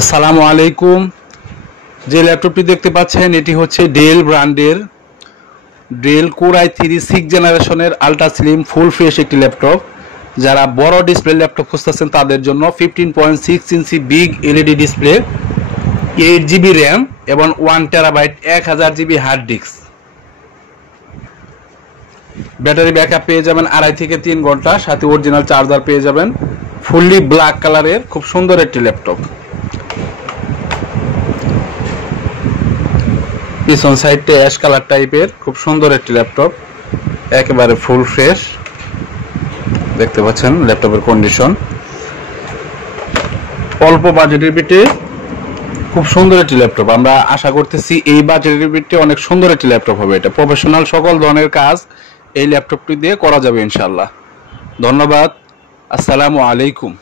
আসসালামু আলাইকুম। যে ল্যাপটপটি দেখতে পাচ্ছেন এটি হচ্ছে ডেল ব্র্যান্ডের ডেল কোর i3 6th জেনারেশনের আলট্রা স্লিম ফুল ফ্রেশ একটি ল্যাপটপ। যারা বড় ডিসপ্লে ল্যাপটপ খুঁজতেছেন তাদের জন্য 15.6 inch big LED display, 8 GB RAM এবং 1 TB 1000 GB hard disk. Battery backup পেয়ে যাবেন 2.5 থেকে 3 ঘন্টা, সাথে অরিজিনাল চার্জার পেয়ে যাবেন। ফুললি ব্ল্যাক কালারের খুব সুন্দর একটি ল্যাপটপ। পিছন সাইডটা অ্যাশ কালার টাইপের খুব সুন্দর একটি ল্যাপটপ, একেবারে ফুল ফ্রেশ। দেখতে পাচ্ছেন ল্যাপটপের কন্ডিশন। অল্প বাজেটের ভিতরে খুব সুন্দর একটি ল্যাপটপ। আমরা আশা করতেছি এই বাজেটের ভিতরে অনেক সুন্দর একটি ল্যাপটপ হবে। এটা প্রফেশনাল সকল ধরনের কাজ এই ল্যাপটপটি দিয়ে করা যাবে ইনশাআল্লাহ। ধন্যবাদ। আসসালামু আলাইকুম।